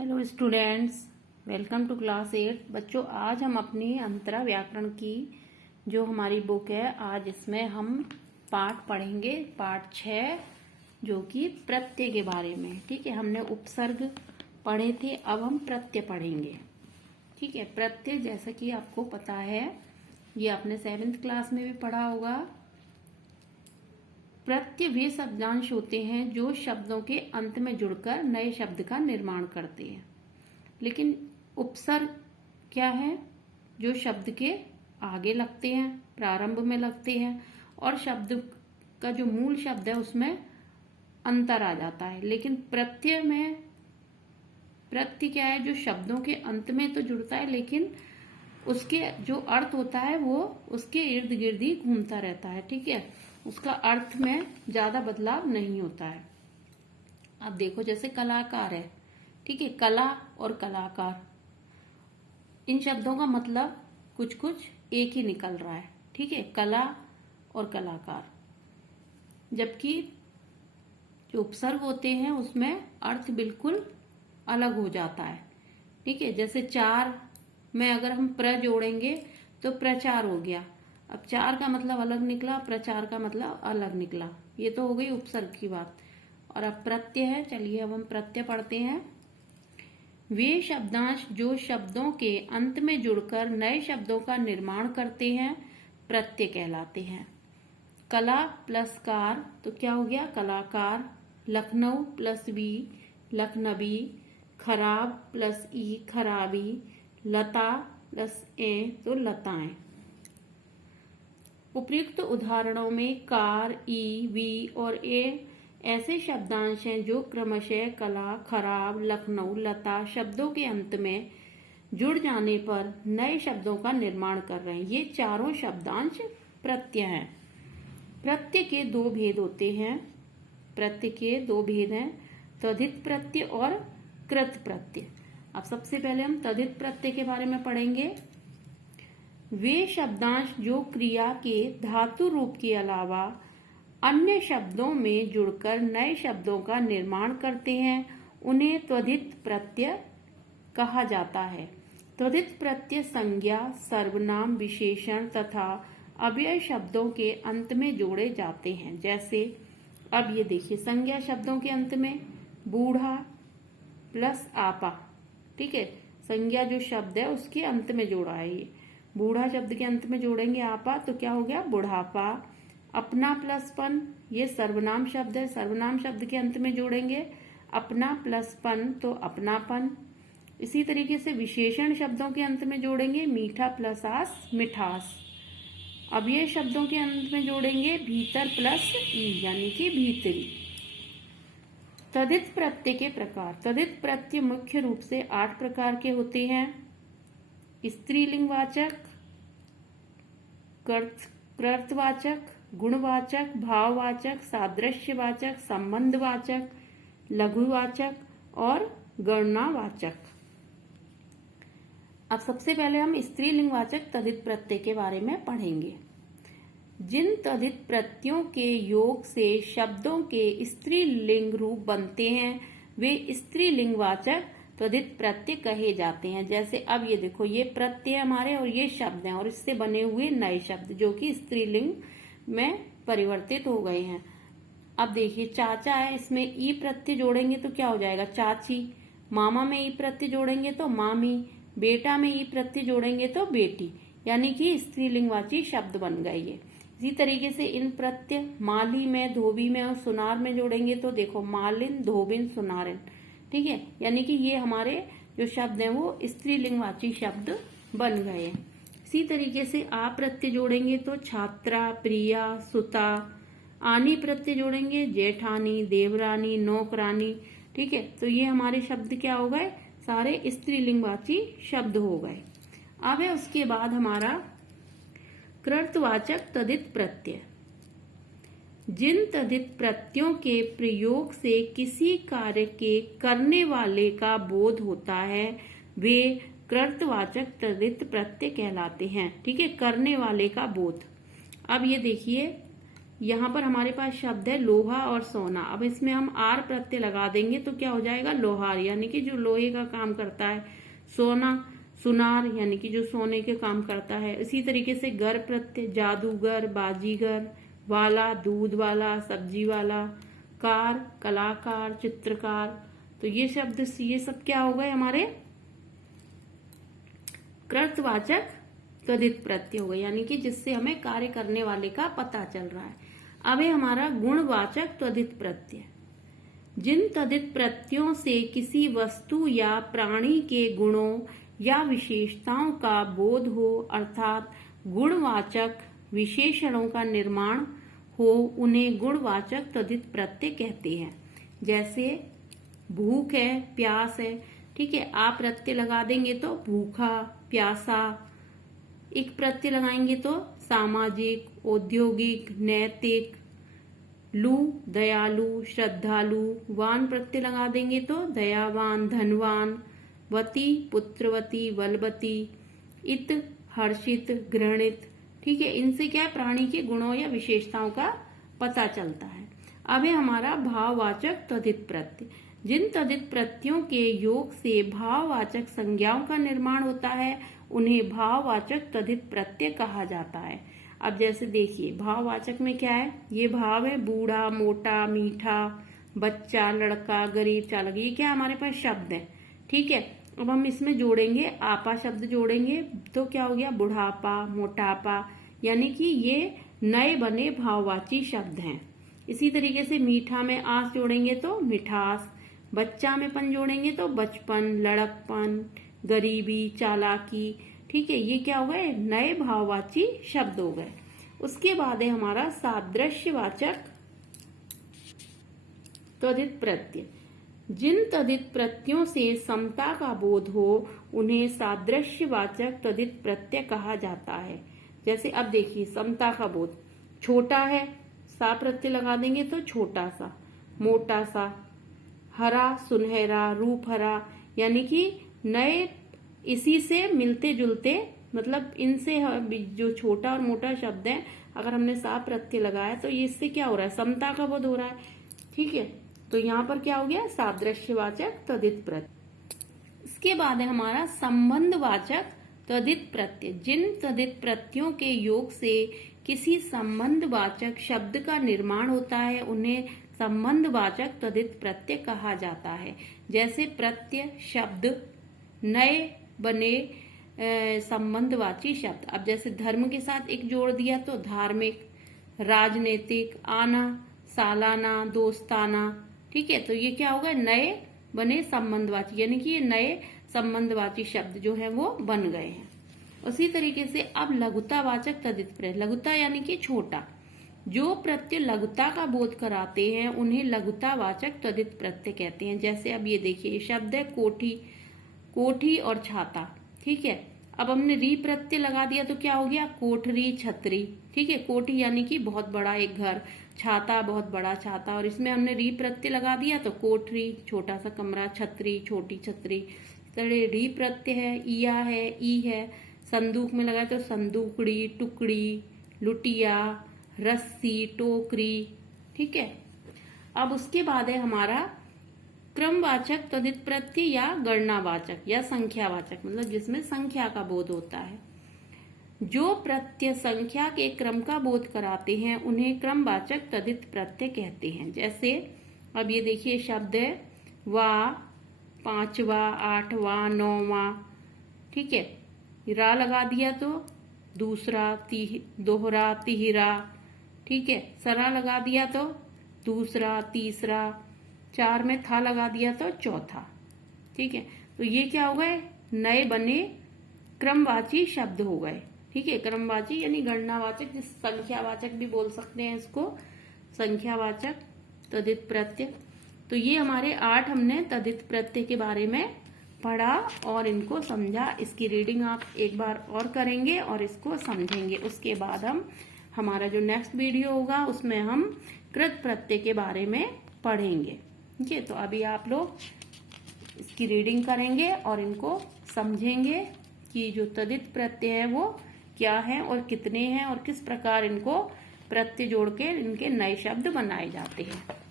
Hello students, welcome to class 8। बच्चों, आज हम अपनी अंतरा व्याकरण की जो हमारी बुक है, आज इसमें हम पाठ पढ़ेंगे, पाठ 6, जो कि प्रत्यय के बारे में। ठीक है, हमने उपसर्ग पढ़े थे, अब हम प्रत्यय पढ़ेंगे। ठीक है, प्रत्यय जैसा कि आपको पता है, ये आपने 7th क्लास में भी पढ़ा होगा। प्रत्यय वे शब्दांश होते हैं जो शब्दों के अंत में जुड़कर नए शब्द का निर्माण करते हैं। लेकिन उपसर्ग क्या है? जो शब्द के आगे लगते हैं, प्रारंभ में लगते हैं, और शब्द का जो मूल शब्द है उसमें अंतर आ जाता है। लेकिन प्रत्यय में प्रत्यय क्या है? जो शब्दों के अंत में तो जुड़ता है, लेकिन उसके जो अर्थ होता है वो उसके इर्द गिर्द ही घूमता रहता है। ठीक है, उसका अर्थ में ज्यादा बदलाव नहीं होता है। अब देखो, जैसे कलाकार है, ठीक है, कला और कलाकार, इन शब्दों का मतलब कुछ कुछ एक ही निकल रहा है। ठीक है, कला और कलाकार। जबकि जो उपसर्ग होते हैं उसमें अर्थ बिल्कुल अलग हो जाता है। ठीक है, जैसे चार में अगर हम प्र जोड़ेंगे तो प्रचार हो गया। अब चार का मतलब अलग निकला, प्रचार का मतलब अलग निकला। ये तो हो गई उपसर्ग की बात। और अब प्रत्यय है, चलिए अब हम प्रत्यय पढ़ते हैं। वे शब्दांश जो शब्दों के अंत में जुड़कर नए शब्दों का निर्माण करते हैं, प्रत्यय कहलाते हैं। कला प्लस कार तो क्या हो गया? कलाकार। लखनऊ प्लस वी, लखनवी। खराब प्लस ई, खराबी। लता प्लस ए तो लताएं। उपयुक्त उदाहरणों में कार, ई, वी और ए ऐसे शब्दांश हैं जो क्रमशः कला, खराब, लखनऊ, लता शब्दों के अंत में जुड़ जाने पर नए शब्दों का निर्माण कर रहे हैं। ये चारों शब्दांश प्रत्यय हैं। प्रत्यय के दो भेद होते हैं। प्रत्यय के दो भेद हैं, तद्धित प्रत्यय और कृत प्रत्यय। अब सबसे पहले हम तद्धित प्रत्यय के बारे में पढ़ेंगे। वे शब्दांश जो क्रिया के धातु रूप के अलावा अन्य शब्दों में जुड़कर नए शब्दों का निर्माण करते हैं, उन्हें त्वधित प्रत्यय कहा जाता है। त्वधित प्रत्यय संज्ञा, सर्वनाम, विशेषण तथा अव्यय शब्दों के अंत में जोड़े जाते हैं। जैसे अब ये देखिए, संज्ञा शब्दों के अंत में बूढ़ा प्लस आपा। ठीक है, संज्ञा जो शब्द है उसके अंत में जोड़ा है। ये बूढ़ा शब्द के अंत में जोड़ेंगे आपा तो क्या हो गया? बुढ़ापा। अपना प्लस पन, ये सर्वनाम शब्द है, सर्वनाम शब्द के अंत में जोड़ेंगे अपना प्लस पन तो अपनापन। इसी तरीके से विशेषण शब्दों के अंत में जोड़ेंगे मीठा प्लस आस, मिठास। अब ये शब्दों के अंत में जोड़ेंगे भीतर प्लस ई, यानी कि भीतरी। तद्धित प्रत्यय के प्रकार। तद्धित प्रत्यय मुख्य रूप से 8 प्रकार के होते हैं। स्त्रीलिंगवाचक, कर्तवाचक, गुणवाचक, भाववाचक, सादृश्यवाचक, संबंधवाचक, लघुवाचक और गणनावाचक। अब सबसे पहले हम स्त्रीलिंगवाचक तद्धित प्रत्यय के बारे में पढ़ेंगे। जिन तद्धित प्रत्ययों के योग से शब्दों के स्त्रीलिंग रूप बनते हैं, वे स्त्रीलिंगवाचक तद्धित प्रत्यय कहे जाते हैं। जैसे अब ये देखो, ये प्रत्यय हमारे और ये शब्द हैं, और इससे बने हुए नए शब्द जो कि स्त्रीलिंग में परिवर्तित हो गए हैं। अब देखिए, चाचा है, इसमें ई प्रत्यय जोड़ेंगे तो क्या हो जाएगा? चाची। मामा में ई प्रत्यय जोड़ेंगे तो मामी। बेटा में ई प्रत्यय जोड़ेंगे तो बेटी, यानी कि स्त्रीलिंगवाची शब्द बन गए ये। इसी तरीके से इन प्रत्यय माली में, धोबी में और सुनार में जोड़ेंगे तो देखो, मालिन, धोबिन, सुनारिन। ठीक है, यानी कि ये हमारे जो शब्द हैं वो स्त्रीलिंगवाची शब्द बन गए हैं। इसी तरीके से आ प्रत्यय जोड़ेंगे तो छात्रा, प्रिया, सुता। आनी प्रत्यय जोड़ेंगे जेठानी, देवरानी, नौकरानी। ठीक है, तो ये हमारे शब्द क्या हो गए? सारे स्त्रीलिंगवाची शब्द हो गए। अब है उसके बाद हमारा कृतवाचक तद्धित प्रत्यय। जिन तद्धित प्रत्ययों के प्रयोग से किसी कार्य के करने वाले का बोध होता है, वे कृतवाचक तद्धित प्रत्यय कहलाते हैं। ठीक है, करने वाले का बोध। अब ये देखिए, यहाँ पर हमारे पास शब्द है लोहा और सोना। अब इसमें हम आर प्रत्यय लगा देंगे तो क्या हो जाएगा, लोहार, यानी कि जो लोहे का काम करता है। सोना, सुनार, यानी कि जो सोने के काम करता है। इसी तरीके से गर प्रत्यय, जादूगर, बाजीगर, वाला, दूध वाला, सब्जी वाला, कार, कलाकार, चित्रकार। तो ये शब्द, ये सब क्या हो गए हमारे कृतवाचक तद्धित प्रत्यय हो गए, यानी कि जिससे हमें कार्य करने वाले का पता चल रहा है। अब है हमारा गुणवाचक तद्धित प्रत्यय। जिन तद्धित प्रत्ययों से किसी वस्तु या प्राणी के गुणों या विशेषताओं का बोध हो, अर्थात गुणवाचक विशेषणों का निर्माण हो, उन्हें गुणवाचक तद्धित प्रत्यय कहते हैं। जैसे भूख है, प्यास है, ठीक है, आप प्रत्यय लगा देंगे तो भूखा, प्यासा। एक प्रत्यय लगाएंगे तो सामाजिक, औद्योगिक, नैतिक। लू, दयालु, श्रद्धालु। वान प्रत्यय लगा देंगे तो दयावान, धनवान। वती, पुत्रवती, बलवती। इत, हर्षित, घृणित। ठीक है, इनसे क्या है, प्राणी के गुणों या विशेषताओं का पता चलता है। अब है हमारा भाववाचक तद्धित प्रत्यय। जिन तद्धित प्रत्ययों के योग से भाववाचक संज्ञाओं का निर्माण होता है, उन्हें भाववाचक तद्धित प्रत्यय कहा जाता है। अब जैसे देखिए, भाववाचक में क्या है, ये भाव है बूढ़ा, मोटा, मीठा, बच्चा, लड़का, गरीब, चालाक। ये क्या हमारे पास शब्द है, ठीक है। अब हम इसमें जोड़ेंगे, आपा शब्द जोड़ेंगे तो क्या हो गया, बुढ़ापा, मोटापा, यानी कि ये नए बने भाववाची शब्द हैं। इसी तरीके से मीठा में आस जोड़ेंगे तो मिठास, बच्चा में पन जोड़ेंगे तो बचपन, लड़कपन, गरीबी, चालाकी। ठीक है, ये क्या हो गए, नए भाववाची शब्द हो गए। उसके बाद है हमारा सादृश्यवाचक तद्धित प्रत्यय। जिन तद्धित प्रत्ययों से समता का बोध हो, उन्हें सादृश्यवाचक तद्धित प्रत्यय कहा जाता है। जैसे अब देखिए, समता का बोध, छोटा है, सा प्रत्यय लगा देंगे तो छोटा सा, मोटा सा। हरा, सुनहरा, रूप हरा, यानी कि नए, इसी से मिलते जुलते, मतलब इनसे जो छोटा और मोटा शब्द है, अगर हमने सा प्रत्यय लगाया तो इससे क्या हो रहा है, समता का बोध हो रहा है। ठीक है, तो यहाँ पर क्या हो गया, सादृश्यवाचक तद्धित प्रत्यय। इसके बाद है हमारा संबंधवाचक तद्धित प्रत्यय। जिन तद्धित प्रत्ययों के योग से किसी संबंधवाचक शब्द का निर्माण होता है, उन्हें संबंधवाचक तद्धित प्रत्यय कहा जाता है। जैसे प्रत्यय शब्द, नए बने संबंधवाची शब्द। अब जैसे धर्म के साथ एक जोड़ दिया तो धार्मिक, राजनीतिक, आना, सालाना, दोस्ताना। ठीक है, तो ये क्या होगा, नए बने संबंधवाची, यानी कि ये नए संबंधवाची शब्द जो है वो बन गए हैं। उसी तरीके से अब लघुतावाचक तद्धित प्रत्यय। लघुता यानी कि छोटा, जो प्रत्यय लघुता का बोध कराते हैं उन्हें लघुतावाचक तद्धित प्रत्यय कहते हैं। जैसे अब ये देखिए, शब्द है कोठी, कोठी और छाता। ठीक है, अब हमने री प्रत्यय लगा दिया तो क्या हो गया, कोठरी, छतरी। ठीक है, कोठी यानी कि बहुत बड़ा एक घर, छाता बहुत बड़ा छाता, और इसमें हमने री प्रत्यय लगा दिया तो कोठरी छोटा सा कमरा, छतरी छोटी छतरी। री प्रत्यय है, इया है, ई है। संदूक में लगा तो संदूकड़ी, टुकड़ी, लुटिया, रस्सी, टोकरी। ठीक है, अब उसके बाद है हमारा क्रमवाचक तद्धित प्रत्यय या गणनावाचक या संख्यावाचक, मतलब जिसमें संख्या का बोध होता है। जो प्रत्यय संख्या के क्रम का बोध कराते हैं उन्हें क्रमवाचक तद्धित प्रत्यय कहते हैं। जैसे अब ये देखिए, शब्द है वा, पांचवा, आठवां, नौवां। ठीक है, रा लगा दिया तो दूसरा, दोहरा, तिहरा। ठीक है, सरा लगा दिया तो दूसरा, तीसरा। चार में था लगा दिया तो चौथा। ठीक है, तो ये क्या हो गए, नए बने क्रमवाची शब्द हो गए। ठीक है, क्रमवाची यानी गणनावाचक, जिस संख्यावाचक भी बोल सकते हैं इसको, संख्यावाचक तद्धित प्रत्यय। तो ये हमारे 8 हमने तद्धित प्रत्यय के बारे में पढ़ा और इनको समझा। इसकी रीडिंग आप एक बार और करेंगे और इसको समझेंगे। उसके बाद हम हमारा जो नेक्स्ट वीडियो होगा उसमें हम कृत प्रत्यय के बारे में पढ़ेंगे। ठीक है, तो अभी आप लोग इसकी रीडिंग करेंगे और इनको समझेंगे कि जो तद्धित प्रत्यय है वो क्या है और कितने हैं और किस प्रकार इनको प्रत्यय जोड़ के इनके नए शब्द बनाए जाते हैं।